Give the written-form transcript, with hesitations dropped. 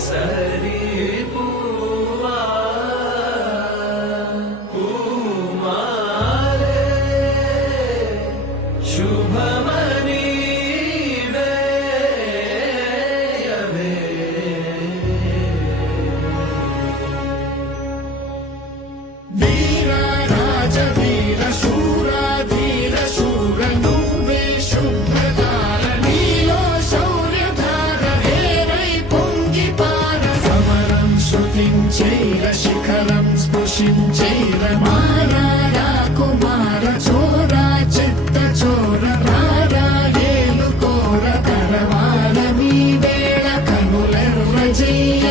సరి పూవా పూమాలే శుభమని వేయవే వీర రాజ వీర శూర ధీర శూర నువ్వే శుభ్రతార నీలో శౌర్యధార హేరై పొంగి పార సమరం శృతించైర శిఖరం స్పృశించైర మారా కుమార చోర చిత్త చోర రారా ఏలుకోర కరవాల మీ వేళ కనులెర్ర జయ